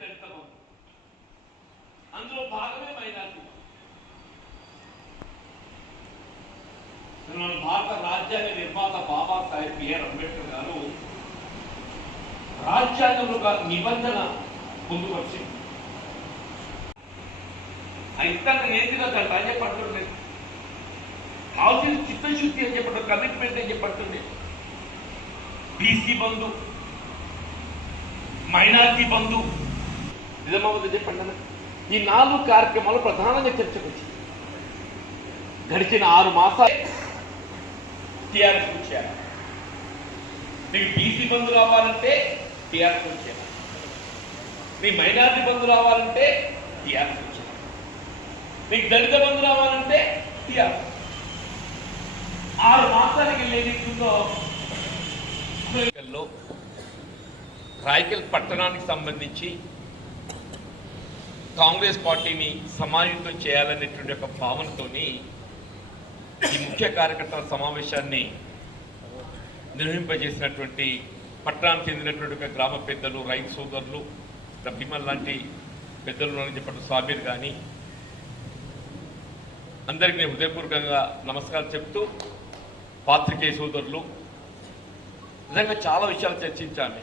దళిత బంధు, అందులో భాగమే మైనార్టీ. మన భారత రాజ్యాంగ నిర్మాత బాబాసాహెబ్ బిఆర్ అంబేద్కర్ గారు రాజ్యాంగంలో ఒక నిబంధన పొందుపరిచింది. ఇంతగా ఏంటిగా దాన్ని చెప్పంటుండే, కావాల్సిన చిత్తశుద్ధి అని చెప్పడం, కమిట్మెంట్ అని చెప్పంటుండే. బీసీ బంధు, మైనార్టీ బంధు నిజమవుతుంది చెప్పండి. ఈ 4 కార్యక్రమాలు ప్రధానంగా చర్చకు వచ్చింది. గడిచిన 6 మాసాలు టీఆర్ఎస్ వచ్చారు. నీకు బీసీ బంధు రావాలంటే టీఆర్ఎస్ వచ్చారు, నీ మైనార్టీ బంధు రావాలంటే టీఆర్ఎస్ వచ్చారు, నీకు దళిత బంధు రావాలంటే టీఆర్ఎస్. 6 మాసాలకి లేనిస్తుందో రాయకల్ పట్టణానికి సంబంధించి కాంగ్రెస్ పార్టీని సమాయుక్తం చేయాలనేటువంటి ఒక భావనతోని ఈ ముఖ్య కార్యకర్తల సమావేశాన్ని నిర్వహింపజేసినటువంటి పట్టణానికి చెందినటువంటి ఒక గ్రామ పెద్దలు, రైతు సోదరులు, భీమల్ లాంటి పెద్దలు అని చెప్పిన స్వామీర్ కానీ అందరికీ నేను హృదయపూర్వకంగా నమస్కారం చెప్తూ, పాత్రికేయ సోదరులు, నిజంగా చాలా విషయాలు చర్చించాలి.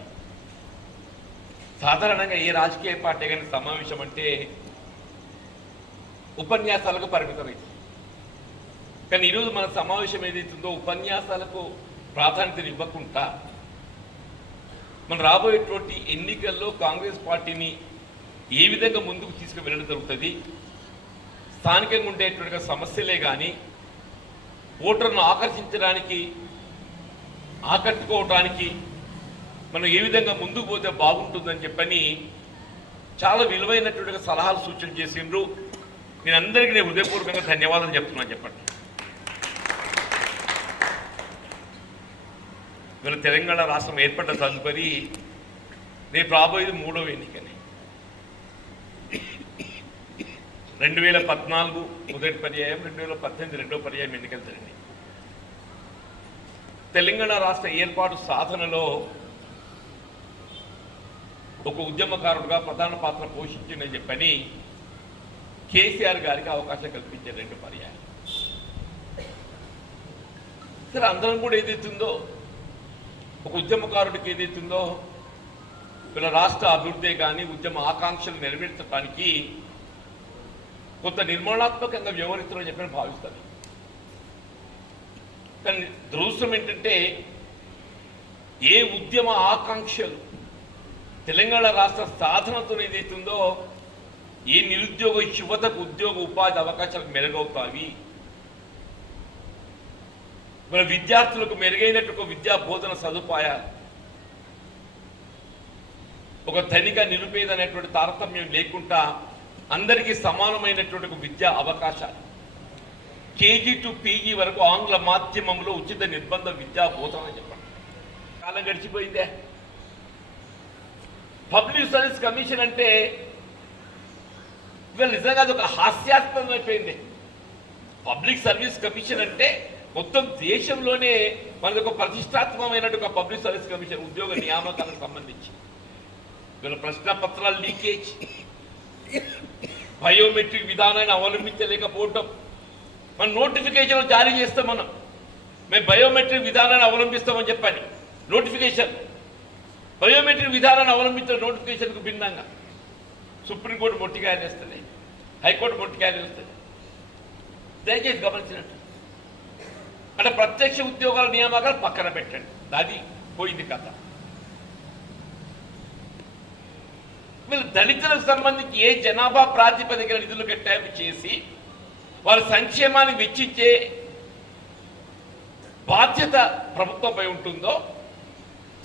సాధారణంగా ఏ రాజకీయ పార్టీ కానీ సమావేశం అంటే ఉపన్యాసాలకు పరిమితమైంది. కానీ ఈరోజు మన సమావేశం ఏదైతుందో ఉపన్యాసాలకు ప్రాధాన్యత ఇవ్వకుండా మనం రాబోయేటువంటి ఎన్నికల్లో కాంగ్రెస్ పార్టీని ఏ విధంగా ముందుకు తీసుకువెళ్ళడం జరుగుతుంది, స్థానికంగా ఉండేటువంటి సమస్యలే కానీ ఓటర్ను ఆకట్టుకోవడానికి మనం ఏ విధంగా ముందుకు పోతే బాగుంటుందని చెప్పని చాలా విలువైనటువంటి సలహాలు సూచనలు చేసిండ్రు. నేను అందరికీ హృదయపూర్వకంగా ధన్యవాదాలు చెప్తున్నాను. చెప్పండి, ఇవాళ తెలంగాణ రాష్ట్రం ఏర్పడ్డ తదుపరి రేపు రాబోయేది 3వ ఎన్నికనే. 2014 మొదటి పర్యాయం, 2018 రెండో పర్యాయం ఎన్నికలు జరిగినాయి. తెలంగాణ రాష్ట్ర ఏర్పాటు సాధనలో ఒక ఉద్యమకారుడుగా ప్రధాన పాత్ర పోషించిందని చెప్పని కేసీఆర్ గారికి అవకాశం కల్పించే 2 పర్యాయం. సరే, అందరం కూడా ఏదైతుందో ఒక ఉద్యమకారుడికి ఏదైతుందో వీళ్ళ రాష్ట్ర అభివృద్ధి కానీ ఉద్యమ ఆకాంక్షలు నెరవేర్చడానికి కొంత నిర్మాణాత్మకంగా వ్యవహరిస్తారని చెప్పని భావిస్తారు. కానీ దురదృష్టం ఏంటంటే ఏ ఉద్యమ ఆకాంక్షలు తెలంగాణ రాష్ట్ర సాధనతో ఏదైతుందో ఏ నిరుద్యోగ యువతకు ఉద్యోగ ఉపాధి అవకాశాలకు మెరుగవుతాయి, మన విద్యార్థులకు మెరుగైనటువంటి విద్యా బోధన సదుపాయాలు, ఒక ధనిక నిరుపేద అనేటువంటి తారతమ్యం లేకుండా అందరికీ సమానమైనటువంటి విద్యా అవకాశాలు, కేజీ టు పీజీ వరకు ఆంగ్ల మాధ్యమంలో ఉచిత నిర్బంధ విద్యా బోధన అని చెప్పండి. కాలం గడిచిపోయిందే. పబ్లిక్ సర్వీస్ కమిషన్ అంటే ఇవాళ నిజంగా అది ఒక హాస్యాస్పదం అయిపోయింది. పబ్లిక్ సర్వీస్ కమిషన్ అంటే మొత్తం దేశంలోనే మనది ఒక ప్రతిష్టాత్మకమైనటువంటి ఒక పబ్లిక్ సర్వీస్ కమిషన్ ఉద్యోగ నియామకాలకు సంబంధించి. ఇవాళ ప్రశ్నపత్రాల లీకేజ్, బయోమెట్రిక్ విధానాన్ని అవలంబించలేకపోవటం, మన నోటిఫికేషన్ జారీ చేస్తాం, మేము బయోమెట్రిక్ విధానాన్ని అవలంబిస్తామని చెప్పని నోటిఫికేషన్, బయోమెట్రిక్ విధానాన్ని అవలంబించిన నోటిఫికేషన్కు భిన్నంగా సుప్రీంకోర్టు మొట్టికాయలు వేస్తుంది, హైకోర్టు మొట్టికాయలు వేస్తుంది. దయచేసి గమనించినట్టు అంటే ప్రత్యక్ష ఉద్యోగాల నియామకాలు పక్కన పెట్టండి, అది పోయింది కథ. వీళ్ళు దళితులకు సంబంధించి ఏ జనాభా ప్రాతిపదికన నిధులు కేటాయింపు చేసి వాళ్ళ సంక్షేమాన్ని వెచ్చించే బాధ్యత ప్రభుత్వంపై ఉంటుందో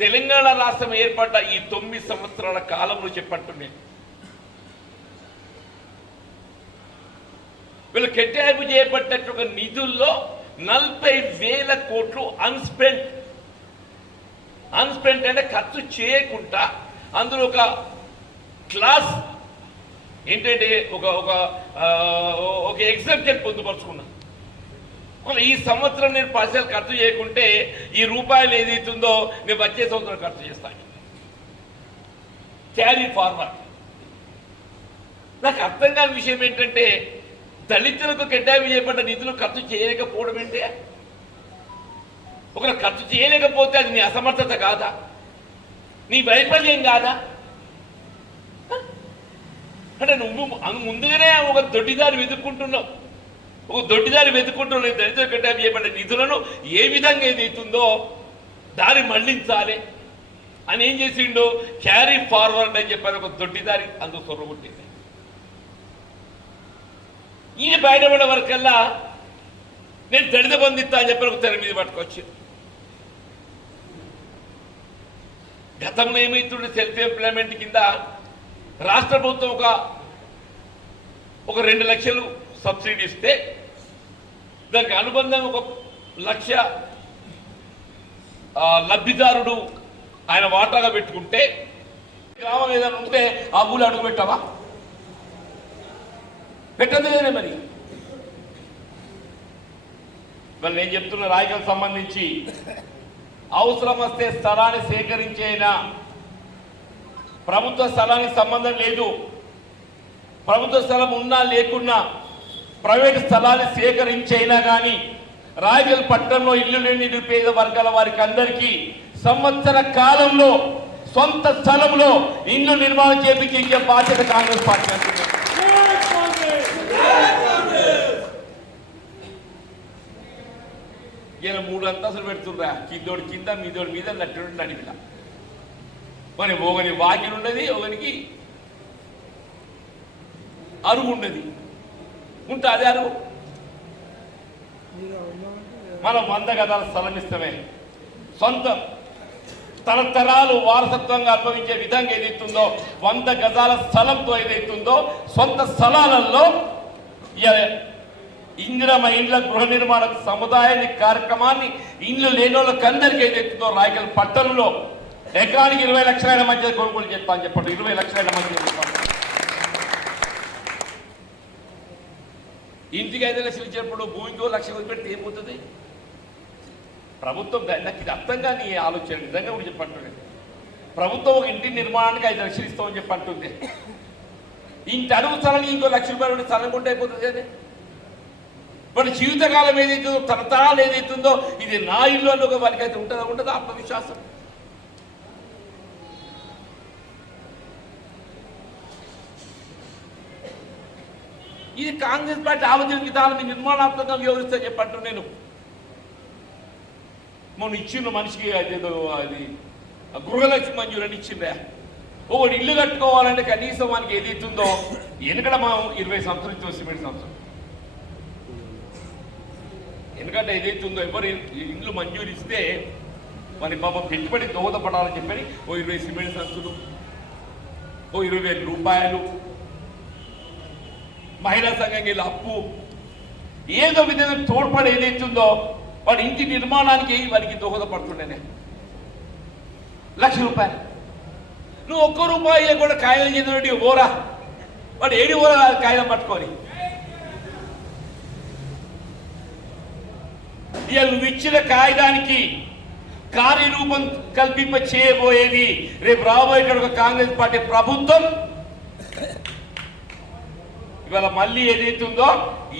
తెలంగాణ రాష్ట్రం ఏర్పడ్డ ఈ 9 సంవత్సరాల కాలంలో చెప్పంటున్నాను. వీళ్ళు కేటాయింపు చేయబడ్డట్టు నిధుల్లో 40,000 కోట్లు అన్స్పెంట్ అంటే ఖర్చు చేయకుండా అందులో ఒక క్లాస్ ఏంటంటే ఒక ఎగ్జామ్షన్ పొందుపరుచుకున్నా. ఈ సంవత్సరం నేను పైసలు ఖర్చు చేయకుంటే ఈ రూపాయలు ఏదైతుందో నేను వచ్చే సంవత్సరం ఖర్చు చేస్తాను. క్యారీ ఫార్వర్డ్ నాకు అర్థం కాని విషయం ఏంటంటే దళితులకు కేటాయింపు చేయబడ్డ నిధులు ఖర్చు చేయలేకపోవడం ఏంటి? ఒకరు ఖర్చు చేయలేకపోతే అది నీ అసమర్థత కాదా, నీ వైఫల్యం కాదా? అంటే నువ్వు ముందుగానే ఒక దొడ్డిదారి వెతుక్కుంటున్నావు, దళితుల కేటాయింపు చేయబడ్డ నిధులను ఏ విధంగా ఏదైతుందో దారి మళ్లించాలి అని ఏం చేసిండు? క్యారీ ఫార్వర్డ్ అని చెప్పారు, ఒక దొడ్డిదారి అందుకు సొర్రగొట్టింది. ఈయన బయటపడే వరకల్లా నేను దళిత బంధిస్తా అని చెప్పి ఒక తెర మీద పట్టుకొచ్చి, గతంలో ఏమైతుండే సెల్ఫ్ ఎంప్లాయ్మెంట్ కింద రాష్ట్ర ప్రభుత్వం ఒక 2 లక్షలు సబ్సిడీ ఇస్తే దానికి అనుబంధంగా 1 లక్ష లబ్ధిదారుడు ఆయన వాటాగా పెట్టుకుంటే గ్రామం ఏదైనా ఉంటే ఆ ఊళ్ళో అడుగు పెట్టావా? పెట్టదేనే. మరి నేను చెప్తున్న రాయకల్ సంబంధించి అవసరం వస్తే స్థలాన్ని సేకరించేనా, ప్రభుత్వ స్థలానికి సంబంధం లేదు, ప్రభుత్వ స్థలం ఉన్నా లేకున్నా ప్రైవేటు స్థలాన్ని సేకరించైనా కానీ రాయగల్ పట్టణంలో ఇల్లు లేని నిరుపేద వర్గాల వారికి అందరికీ సంవత్సర కాలంలో సొంత స్థలంలో ఇల్లు నిర్మాణం చేపించే బాధ్యత కాంగ్రెస్ పార్టీ అంటుంది. ఈయన 3 అంతస్తులు పెడుతుండ్రా, కిందోడి కింద మీదోడి మీద నట్టు అడిగిన మరి ఒకని వాకిలు ఉన్నది, ఒకనికి అరుగు ఉన్నది, ఉంటే అదే అరుగు. మనం 100 గదాల స్థలం ఇస్తామే, సొంత తరతరాలు వారసత్వంగా అనుభవించే విధంగా ఏదైతుందో 100 గజాల స్థలంతో ఏదైతుందో సొంత స్థలాలలో ఇందిరమ్మ ఇండ్ల గృహ నిర్మాణ సముదాయాన్ని కార్యక్రమాన్ని ఇండ్లు లేని వాళ్ళకి అందరికీ ఏదైతుందో రాయగల్ పట్టణంలో ఎకరానికి 20 లక్షల మధ్య కొనుగోలు చేస్తా అని చెప్పండి. 20 లక్షల మధ్య ఇంటికి 5 లక్షలు ఇచ్చినప్పుడు భూమికి 1 లక్ష పెడితే ఏమవుతుంది? ప్రభుత్వం నాకు ఇది అర్థం కాని ఆలోచన నిజంగా కూడా చెప్పంటుంది. ప్రభుత్వం ఒక ఇంటి నిర్మాణానికి 5 లక్షలు ఇస్తామని చెప్పంటుంది. ఇంటి అడుగు స్థలానికి ఇంకో 1 లక్ష రూపాయలు స్థలం కొంటే అయిపోతుంది అని. వాడి జీవితకాలం ఏదైతుందో తరతరాలు ఏదైతుందో ఇది నా ఇల్లు అని ఒక వారికి అయితే ఉంటుందా ఆత్మవిశ్వాసం? ఇది కాంగ్రెస్ పార్టీ ఆలోచన విధానం నిర్మాణాత్మకంగా వ్యవహరిస్తా చెప్పంటూ నేను మనం ఇచ్చిన మనిషికి అదేదో అది గృహలక్ష్మి మంజూరు అని ఇచ్చిందా? ఒకటి ఇల్లు కట్టుకోవాలంటే కనీసం మనకి ఏదైతుందో ఎందుకంటే మనం 20 సంవత్సరాలు ఇచ్చాం సిమెంట్ సంవత్సరం. ఎందుకంటే ఏదైతుందో ఎవరు ఇల్లు మంజూరు ఇస్తే మరి పాపం పెట్టుబడి దోహదపడాలని చెప్పని 20 సిమెంట్ సంచులు, 20,000 రూపాయలు మహిళా సంఘం ఇలా అప్పు ఏదో విధంగా తోడ్పడి ఏదైతుందో వాడి ఇంటి నిర్మాణానికి వారికి దోహదపడుతుండేనే. 1 లక్ష రూపాయలు నువ్వు 1 రూపాయి కూడా కాయలు చేసినట్టు ఓరా వాడు 7 ఓరా కాయలు పట్టుకొని ఇక నువ్వు ఇచ్చిన కాగితానికి కార్యరూపం కల్పింప చేయబోయేది రేపు రాబోయే ఒక కాంగ్రెస్ పార్టీ ప్రభుత్వం. ఇవాళ మళ్ళీ ఏదైతుందో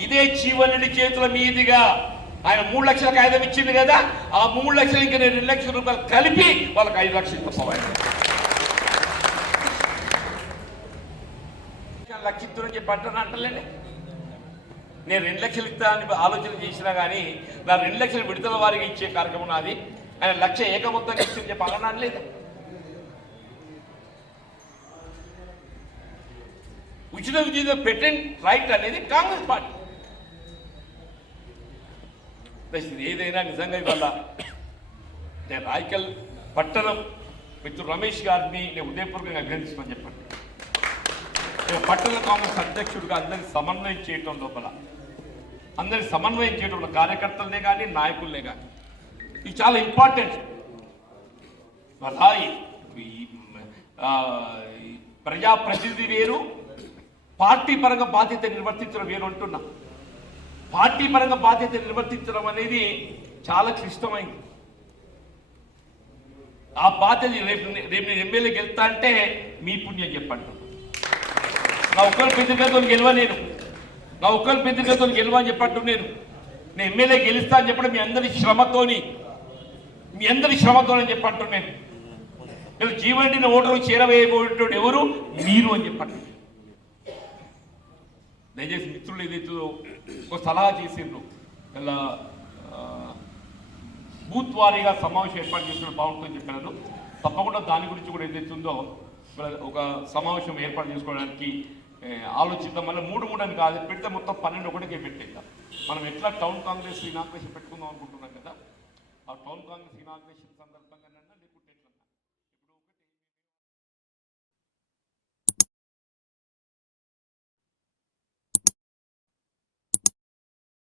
ఇదే జీవనుడి చేతుల మీదుగా ఆయన 3 లక్షల కాగితం ఇచ్చింది కదా, ఆ 3 లక్షలు ఇంకా నేను 2 లక్షల రూపాయలు కలిపి వాళ్ళకి 5 లక్షలు తప్పవాలి. లక్షిద్దురని చెప్పి అంటలేండి. నేను 2 లక్షలు ఇస్తానని ఆలోచన చేసినా కానీ నా 2 లక్షలు విడుదల వారికి ఇచ్చే కార్యక్రమం నాది. ఆయన 1 లక్ష ఏకమొత్తంగా ఇచ్చింది చెప్పి అనలేదు. ఉచిత విద్యుత్ పెటెంట్ రైట్ అనేది కాంగ్రెస్ పార్టీ. ఏదైనా నిజంగా ఇవాళ నేను రాయకల్ పట్టణం మిత్రుడు రమేష్ గారిని నేను ఉదయపూర్వకంగా అభినందిస్తామని చెప్పండి. పట్టణ కాంగ్రెస్ అధ్యక్షుడిగా అందరినీ సమన్వయం చేయటం లోపల కార్యకర్తలనే కానీ నాయకులనే కానీ ఇది చాలా ఇంపార్టెంట్. ప్రజాప్రతినిధి వేరు, పార్టీ పరంగా బాధ్యత నిర్వర్తించడం వేరు అంటున్నా. పార్టీ పరంగా బాధ్యత నిర్వర్తించడం అనేది చాలా క్లిష్టమైంది. ఆ బాధ్యత రేపు నేను ఎమ్మెల్యేకి వెళ్తా అంటే మీ పుణ్యం చెప్పండి. నా ఒక్కరి పెద్దతో గెలవ నేను, నా ఒక్కరి పెద్దతో గెలవ అని చెప్పట్టు నేను ఎమ్మెల్యే గెలుస్తా అని చెప్పడం మీ అందరి శ్రమతోని అని చెప్పట్టు నేను జీవన్రెడ్డిని ఓటరు చేరవేయబోయేటోడు ఎవరు మీరు అని చెప్పట్టు. దయచేసి మిత్రులు ఏదైతే ఒక సలహా చేసిండ్రు ఇలా బూత్ వారీగా సమావేశం ఏర్పాటు చేసిన బాగుంటుందని చెప్పినారు. తప్పకుండా దాని గురించి కూడా ఏదైతే ఉందో ఒక సమావేశం ఏర్పాటు చేసుకోవడానికి ఆలోచిద్దాం. మళ్ళీ 3 అని కాదు పెడితే మొత్తం 12 ఒకటికే పెట్టేద్దాం. మనం ఎట్లా టౌన్ కాంగ్రెస్ ఇనాగ్రేషన్ పెట్టుకుందాం అనుకుంటున్నాం కదా, ఆ టౌన్ కాంగ్రెస్ ఇనాగ్రేషన్